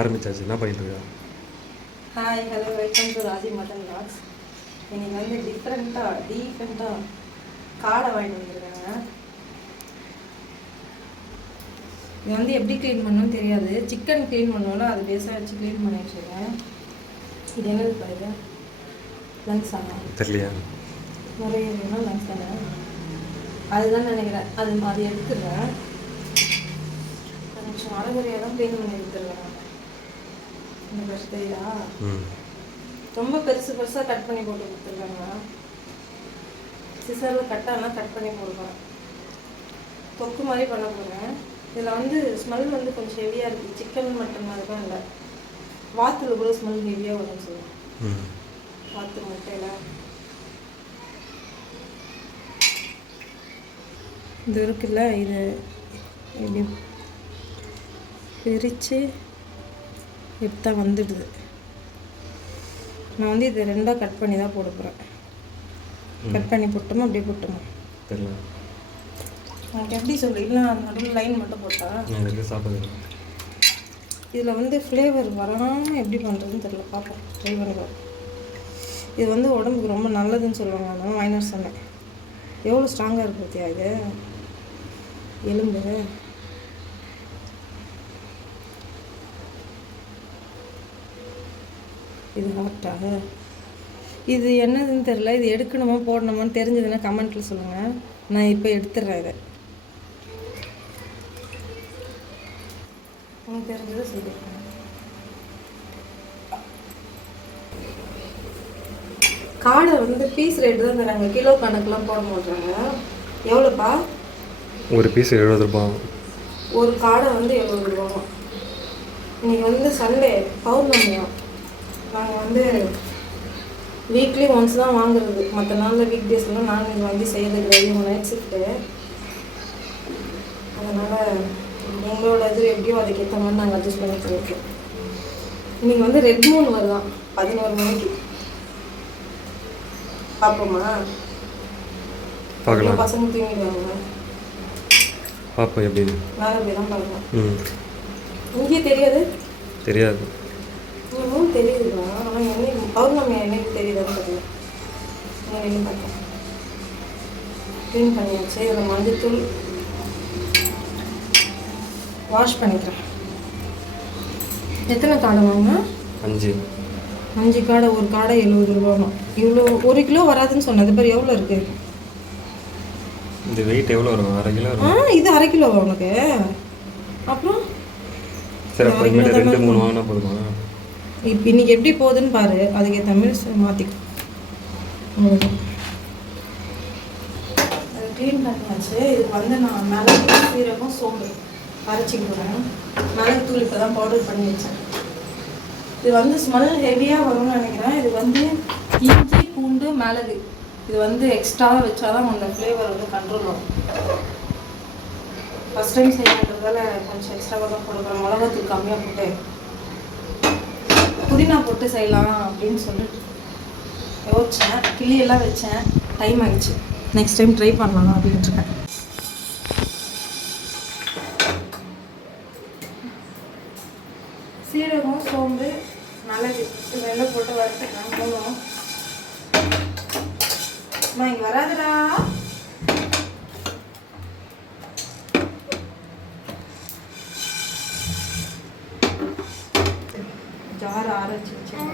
ஆரம்பிச்சாச்சு. என்ன பண்ணிட்டு இருக்கா? Hi hello welcome to Raji mutton vlogs. இன்னைக்கு வந்து டீஃபெண்ட்டாக காடை வாங்கிட்டு வந்துருக்காங்க. இது வந்து எப்படி க்ளீன் பண்ணணும்னு தெரியாது. சிக்கன் க்ளீன் பண்ணோன்னா அது பேஸாக வச்சு க்ளீன் பண்ணி வச்சுருக்கேன். இது என்னது பாருங்க, லன்ஸ் ஆனா தெரியலையா? நிறைய வேணும் லன்ஸ் தானே, அதுதான் நினைக்கிறேன். அது எடுத்துடுறேன். கொஞ்சம் அரைகுறையெல்லாம் க்ளீன் பண்ணி எடுத்துடுறேன். இந்த ப்ரெஷ் தெரியுதா? ரொம்ப பெருசாக கட் பண்ணி போட்டு கொடுத்துருக்காங்க. சிசரில் கட்டாலாம் கட் பண்ணி போடுவேன். தொக்கு மாதிரி பண்ண போகிறேன். இதில் வந்து ஸ்மெல் வந்து கொஞ்சம் ஹெவியாக இருக்குது. சிக்கன் மட்டன் மாதிரி தான் இல்லை, வாத்தில் கூட ஸ்மெல் ஹெவியாக வரும்னு சொல்லுவேன். வாத்து முட்டையில் இது இருக்குல்ல, இது இப்படி பிரித்து எடுத்தா வந்துடுது. நான் வந்து இதை ரெண்டாக கட் பண்ணி தான் போட போகிறேன். கட் பண்ணி போட்டோமா அப்படியே போட்டோமா தெரியல, எனக்கு எப்படி சொல்லு. இல்லை நடுவில் லைன் மட்டும் போட்டா சாப்பிடுது. இதில் வந்து ஃப்ளேவர் வராமல் எப்படி பண்ணுறதுன்னு தெரியல. பார்ப்போம், ட்ரை பண்ணுறோம். இது வந்து உடம்புக்கு ரொம்ப நல்லதுன்னு சொல்லுவாங்க. அதனால மைனர் சொன்னேன். எவ்வளோ ஸ்ட்ராங்காக இருக்கு பார்த்தியா இது எலும்பு. இது ஹார்ட்டாக, இது என்னதுன்னு தெரில. இது எடுக்கணுமா போடணுமான்னு தெரிஞ்சதுன்னா கமெண்ட்டில் சொல்லுங்கள். நான் இப்போ எடுத்துடுறேன். இதை உங்களுக்கு தெரிஞ்சதை செய்திருக்கேன். காடை வந்து பீஸ் ரேட்டு தான் தராங்க, கிலோ கணக்கெலாம் போட மாட்டாங்க. எவ்வளோப்பா? ஒரு பீஸ் 70 ரூபா. ஒரு காடை வந்து 70 ரூபாவா? இன்றைக்கி வந்து சண்டே பௌர்ணமியா. நாங்கள் வந்து வீக்லி ஒன்ஸ் தான் வாங்குறது. மற்ற நாளில் வீக் டேஸ்லாம் நாங்கள் வாங்கி செய்கிறது கிடையாது. Night shift. அதனால் எங்களோட இது எப்படியோ அதுக்கேற்ற மாதிரி நாங்கள் அட்ஜஸ்ட் பண்ணி போயிருக்கோம். இன்றைக்கி வந்து ரெட் மூன் வருதான் 11 மணிக்கு. பார்ப்போமா? பார்க்கலாம். பசங்க தூங்கிடுவாங்க. பார்ப்போம் எப்படி. வேறு எப்படி தான் பார்க்கலாம். இங்கே தெரியாது தெரியாது. இன்னும் தெரியுதுங்களா? ஆனால் என்னைக்கு பௌர்ணமி என்னைக்கு தெரியுதுன்னு தெரியல. என்னைக்கு பார்த்தேன். க்ளீன் பண்ணியாச்சு. இதில் மஞ்சத்தூள் வாஷ் பண்ணிக்கிறேன். எத்தனை காடை வாங்கினா? 5 காடை. ஒரு காடை 70 ரூபாமா. இவ்வளோ 1 கிலோ வராதுன்னு சொன்னது பேர். எவ்வளோ இருக்குது இந்த வெயிட்? எவ்வளோ வரும்? 1/2 கிலோ வரும். இது 1/2 கிலோவா உனக்கு? அப்புறம் சரி, அப்போ இனிமேல் 2-3 வாங்கினா போதுமா? இப்போ இன்றைக்கி எப்படி போகுதுன்னு பாரு, அதுக்கேற்ற மாதிரி மாற்றிக்கும். அது க்ளீன் பண்ணியாச்சு. இதுக்கு வந்து நான் மிளகு சீரகம் சோம்பு அரைச்சிக்க போகிறேன். மிளகு தூள் இப்போ தான் பவுடர் பண்ணி வச்சேன். இது வந்து ஸ்மெல் ஹெவியாக வரும்னு நினைக்கிறேன். இது வந்து இஞ்சி பூண்டு மிளகு இது வந்து எக்ஸ்ட்ராவாக வச்சா தான் அந்த ஃப்ளேவர் வந்து கண்ட்ரோல் ஆகும். ஃபஸ்ட் டைம் செய்யறதுனால கொஞ்சம் எக்ஸ்ட்ராவாக தான் போடுறேன். மிளகாத்தூள் கம்மியாக போட்டு புதினா போட்டு செய்யலாம் அப்படின்னு சொல்லிட்டு யோசித்தேன். கிளியெல்லாம் வச்சேன். டைம் ஆகிடுச்சு. நெக்ஸ்ட் டைம் ட்ரை பண்ணலாம் அப்படின்ட்டுருக்கேன். சீரகம் சோம்பு மிளகு இதெல்லாம் போட்டு வறுத்துக்கலாம். போகணும். அம்மா இங்கே வராதுடா. ஜார் ஆரம்பிச்சு வச்சேன்.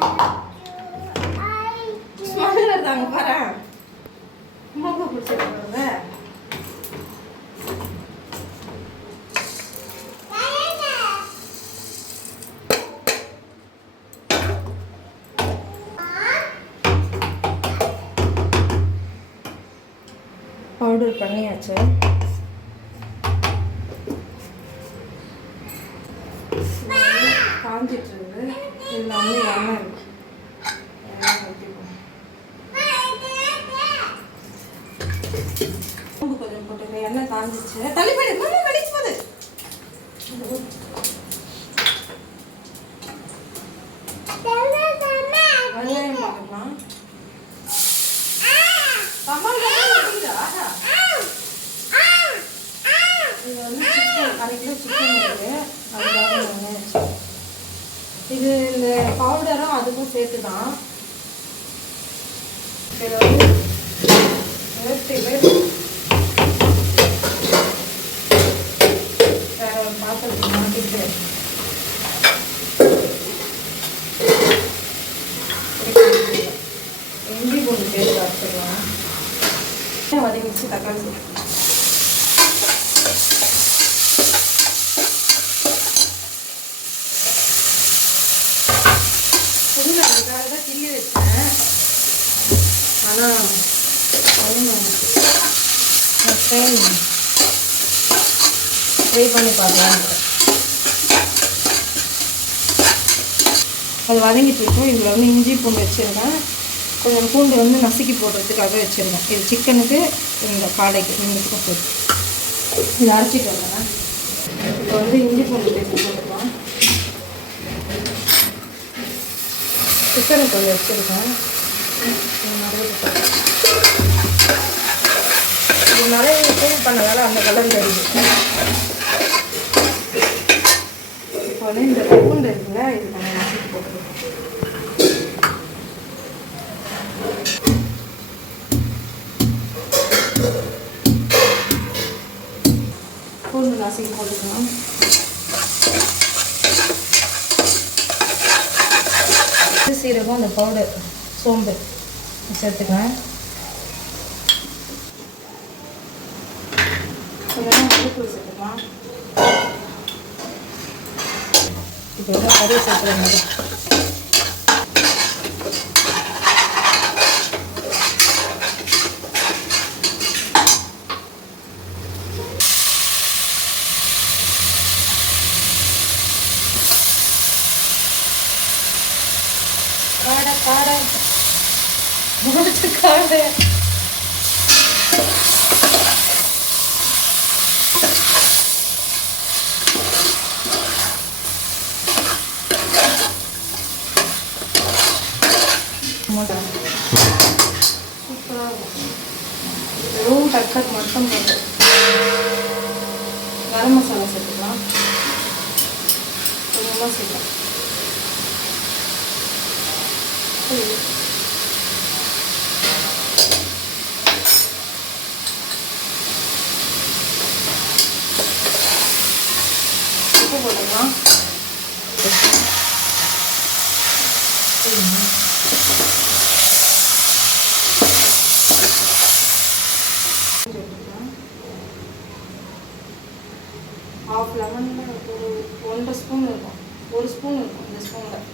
ஸ்மெல் வருதாங்க பாரு. மூக்க பிடிச்சிருக்கிறத பவுடர் பண்ணியாச்சு. காஞ்சிட்டு இருக்குது. இதில் வந்து எண்ணெய் இருக்கு. கொஞ்சம் போட்டுக்கிறேன். எண்ணெய் காஞ்சிச்சு. தள்ளிப்படி கடிச்சு போகுது. வெங்காயம் போட்டுக்கலாம். இது வந்து சிக்கன் 1/2 கிலோ சிக்கன் இருக்குது. அதுக்காக நான் இது இந்த பவுடரும் அதுக்கும் சேர்த்து தான். இதை வந்து நிறுத்திட்டு வேற ஒரு பாத்திரத்துக்கு மாட்டிட்டு இஞ்சி பூண்டு பேஸ்ட் அரைச்சிடலாம். வதங்கிச்சு தக்காளி புதினா அதுக்காக தான் கிள்ளி வச்சேன். ஆனால் ட்ரை பண்ணி பார்க்கலாம். அது வதங்கிட்டு இருக்கும். இதில் வந்து இஞ்சி பூண்டு வச்சுருக்கேன். கொஞ்சம் பூண்டு வந்து நசுக்கி போடுறதுக்காக வச்சுருக்கேன். இது சிக்கனுக்கு இந்த காடைக்கு ரெண்டுத்துக்கும் போட்டு இது அரைச்சிட்டு வரேன். இப்போ வந்து இஞ்சி பூண்டு பேஸ்ட் போட்டுக்கலாம். சிக்கனுக்கு கொஞ்சம் வச்சுருக்கேன். இது நிறைய தூள் பண்ணதால அந்த கலர் தெரியுது. இப்போ வந்து இந்த பூண்டு இருக்குல்ல, இது கொஞ்சம் நசுக்கி போட்டுருக்கோம். பூண்டு நசுக்கி போட்டுக்கலாம். சீரகம் அந்த பவுடர் சோம்பு சேர்த்துக்கலாம். கொஞ்சம் மல்லித்தூள் சேர்த்துக்கலாம். இப்போ எல்லாம் கறி சேர்த்துற மாதிரி காடை முடிச்சு காடை சூப்பராக இருக்கும். வெறும் தக்காளி மட்டும் போட்டு கரம் மசாலா சேர்த்துக்கலாம். கொஞ்சமாக சேர்க்கலாம். உப்பு போட்டுக்கலாம். ஹாஃப் லெமனில் ஒரு 1.5 ஸ்பூன் இருக்கும். 1 ஸ்பூன் இருக்கும் இந்த ஸ்பூனில்.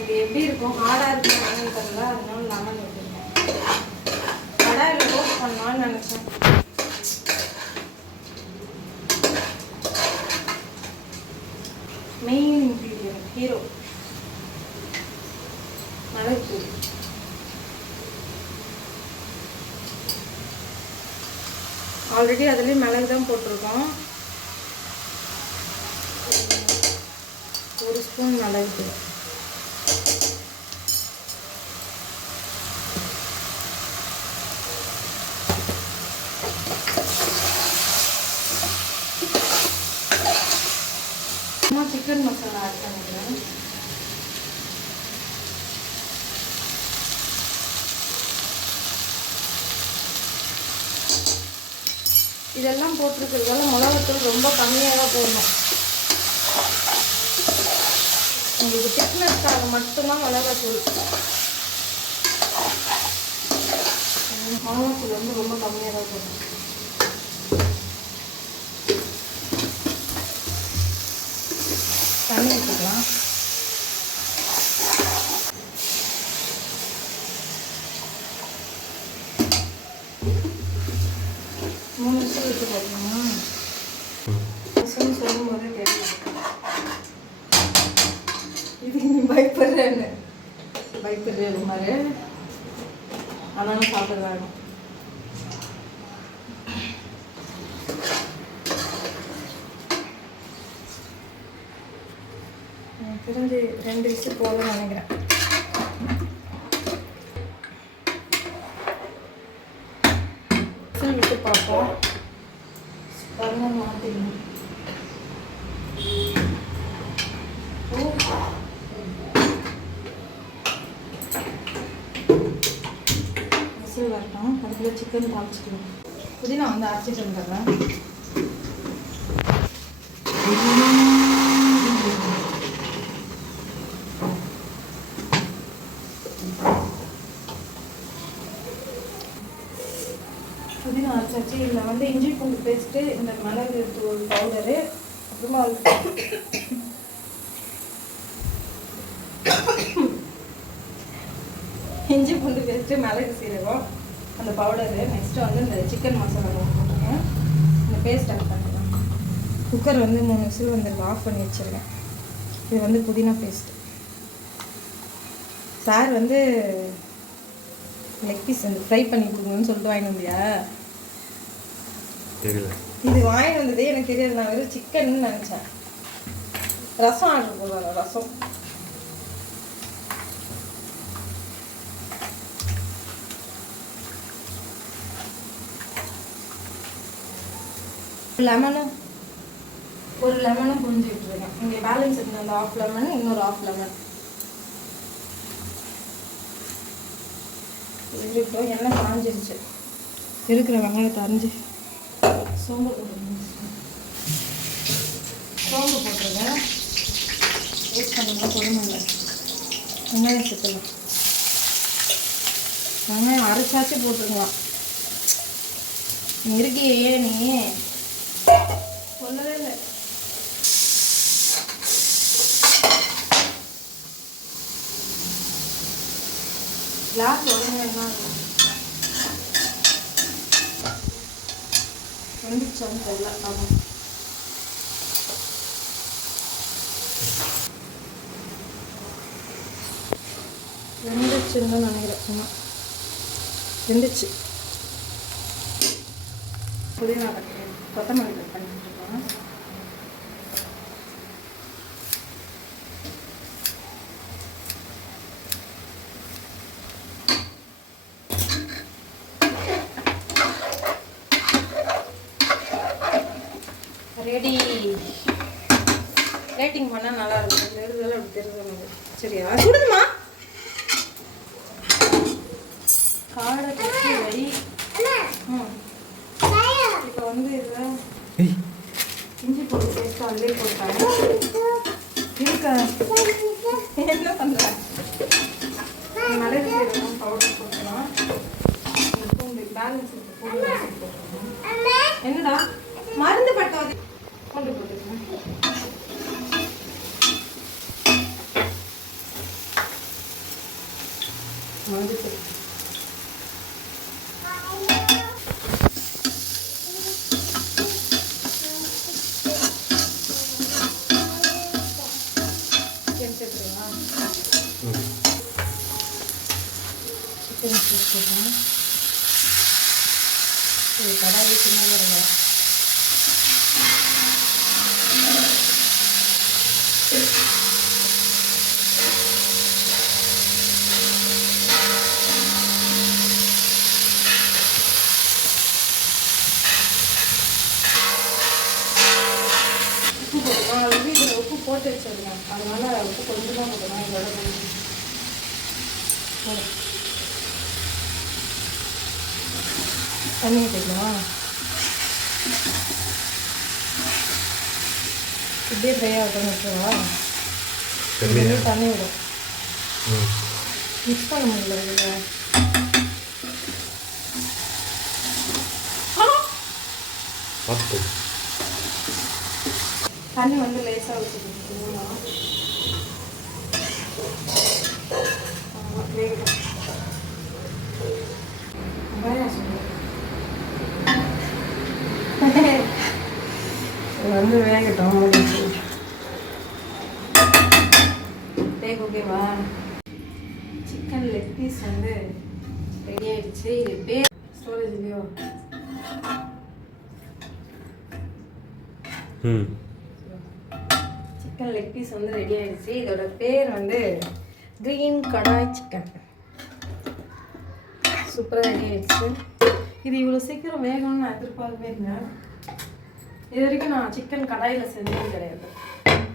இது எப்படி இருக்கும், ஹார்டாக இருக்கும் லெமன் தெரியல, அதனால லெமன் வச்சுருக்கேன். கடாயில் ரோஸ்ட் பண்ணலான்னு நினச்சேன். மெயின் இன்க்ரீடியன்ட் ஹீரோ மிளகுத்தூள். ஆல்ரெடி அதுலேயே மிளகு தான் போட்டிருக்கோம். 1 ஸ்பூன் மிளகுத்தூள். சிக்கன் மசாலா ஆட் பண்ணிக்கிறேன். இதெல்லாம் போட்டிருக்கிறதால மிளகாத்தூள் ரொம்ப கம்மியாக தான் போடணும். உங்களுக்கு திக்னஸ்க்காக மட்டும்தான் மிளகாத்தூள். மிளகாத்தூள் வந்து ரொம்ப கம்மியாக தான் போடணும். தண்ணி ஊற்றிக்கலாம். மூணு விசில் விட்டு போட்டோம்னா விசில்னு சொல்லும் போதே தெரியும். இது நீ பயப்படுறேன்னு பயப்படுற மாதிரி அதனால சாப்பிட்றாங்க. தெரிஞ்சு 2 விசில் போதும்னு நினைக்கிறேன். விசில் விட்டு பார்ப்போம். பர்னர் மாற்றிடணும். விசில் வரட்டும். அதுக்குள்ளே சிக்கன் தாளிச்சிக்கணும். புதினா வந்து அரைச்சிட்டு வந்துடுறேன். புதினா அரைச்சாச்சு. இதில் வந்து இஞ்சி பூண்டு பேஸ்ட்டு, இந்த மிளகு தூள் பவுடரு, அப்புறமா இஞ்சி பூண்டு பேஸ்ட்டு, மிளகு சீரகம், அந்த பவுடரு. நெக்ஸ்ட்டு வந்து இந்த சிக்கன் மசாலா போட்டுருக்கேன். இந்த பேஸ்ட் ஆட் பண்ணிக்கலாம். குக்கர் வந்து 3 விசில் வந்து ஆஃப் பண்ணி வச்சுருக்கேன். இது வந்து புதினா பேஸ்ட்டு. சார் வந்து லெக் பீஸ் வந்து ஃப்ரை பண்ணி கொடுக்கணும்னு சொல்லிட்டு வாங்கிட்டு வந்தியா? தெரியல. இது வாங்கிட்டு வந்ததே எனக்கு தெரியாது. நான் வெறும் சிக்கன்னு நினச்சேன். ரசம் ஆர்டர் போடுறாங்க. ரசம் லெமனும் ஒரு லெமனும் புரிஞ்சு விட்டுருக்கேன். இங்கே பேலன்ஸ் இருக்கு. அந்த ஆஃப் லெமன், இன்னொரு ஆஃப் லெமன் இருக்கட்டும். எண்ணெய் காஞ்சிருச்சு. இருக்கிற வெங்காயத்தை அரிஞ்சு சோம்பு போட்டுருக்கேன். சோம்பு போட்டுருக்கேன். வேஸ்ட் பண்ணலாம் கொடுமை இல்லை. வெங்காயம் சேர்த்துலாம். வெங்காயம் அரைச்சாச்சு போட்டுருக்கலாம். நீ இருக்கியே நீ சொல்லவே இல்லை. கிளாஸ் உடனே என்ன வந்துச்சான்னு தெரியல. ஆமாம், வெந்துச்சுன்னு தான் நினைக்கிறேன். சும்மா வெந்துச்சு. புதினா கட் கொத்தமல்லி கட் பண்ணிட்டு இருக்கோம். ரெடி. ரேட்டிங் பண்ணால் நல்லா இருக்கும். தெரிஞ்சதால அப்படி தெரிஞ்சது. சரியா சுடுதுமா? காடை கட்டி ரெடி. இப்போ வந்து இதில் இஞ்சி போட்டு பேஸ்ட்டு அதிலே போட்டாங்க. இருக்கா என்ன பண்ணுறேன்? மிளகு சீரகம் பவுடர் போட்டுக்கலாம். பூண்டு பேலன்ஸ் இருக்கு. பூண்டு போட்டுக்கலாம். என்னடா மருந்து பட்டாது பூண்டு போட்டுக்கலாம். மஞ்சள் சிக்கன் போட்டுக்கலாம். இது கடாயி சின்னதாக இருக்கும். உப்பு போட்டுக்கலாம். அது இதில் உப்பு போட்டு வச்சிருக்கேன். அதனால உப்பு கொஞ்சம் தான் போட்டுக்கலாம். இதோட தண்ணி ஊற்றிக்கலாம். இப்படியே ஃப்ரை ஆகட்டும். வச்சுருவா தண்ணி விடும். மிக்ஸ் பண்ண முடியல. இதில் தண்ணி வந்து லேசாக வச்சுருக்கோம். வந்து வேகட்டும். ஓகேவா? சிக்கன் லெக் பீஸ் வந்து ரெடி ஆயிடுச்சு. இது பேர் ஸ்டோரேஜ் இல்லையோ? சிக்கன் லெக் பீஸ் வந்து ரெடி ஆயிடுச்சு. இதோட பேர் வந்து கிரீன் கடாய் சிக்கன். சூப்பராக ரெடி ஆயிடுச்சு. இது இவ்வளோ சீக்கிரம் வேகணும்னு நான் எதிர்பார்க்கவே இல்லை. இது வரைக்கும் நான் சிக்கன் கடாயில் செஞ்சது கிடையாது,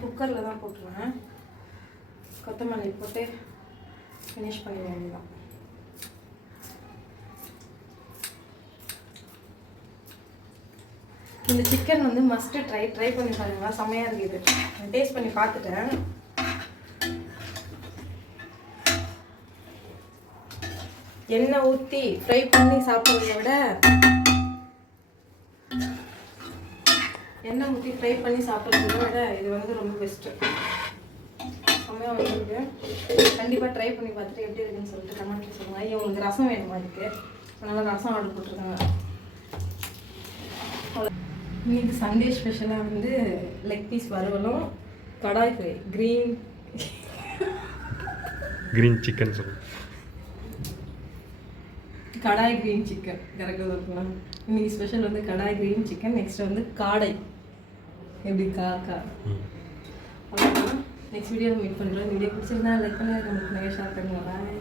குக்கரில் தான் போட்டுருவேன். கொத்தமல்லி போட்டு ஃபினிஷ் பண்ண வேண்டியதான். இந்த சிக்கன் வந்து மஸ்ட்டு ட்ரை பண்ணி பாருங்க, செம்மையாக இருக்குது. நான் டேஸ்ட் பண்ணி பார்த்துட்டேன். எண்ணெய் ஊற்றி ஃப்ரை பண்ணி சாப்பிட்றத விட இது வந்து ரொம்ப பெஸ்ட்டு. செம்மையாக வந்துருக்கு. கண்டிப்பாக ட்ரை பண்ணி பார்த்துட்டு எப்படி இருக்குன்னு சொல்லிட்டு கமெண்ட்ல சொல்லுங்கள். இவங்களுக்கு ரசம் வேணுமா இருக்குது, அதனால் ரசம் ஆர்டர் போட்டிருக்காங்க. இது சண்டே ஸ்பெஷலாக வந்து லெக் பீஸ் வறுவலும் கடாய் ஃப்ரை கிரீன் சிக்கன் சொல்லுங்கள். கடாய் கிரீன் சிக்கன் கரெக்டாக இருக்கலாம். இன்னைக்கு ஸ்பெஷல் வந்து கடாய் கிரீன் சிக்கன். நெக்ஸ்ட் வந்து காடை எப்படி காக்கா. அவ்வளோதான். நெக்ஸ்ட் வீடியோ மீட் பண்ணுறோம். வீடியோ பிடிச்சிருந்தா லைக் பண்ணுங்கள், கமெண்ட் பண்ணுங்கள், ஷேர் பண்ணுங்கள். பாய்.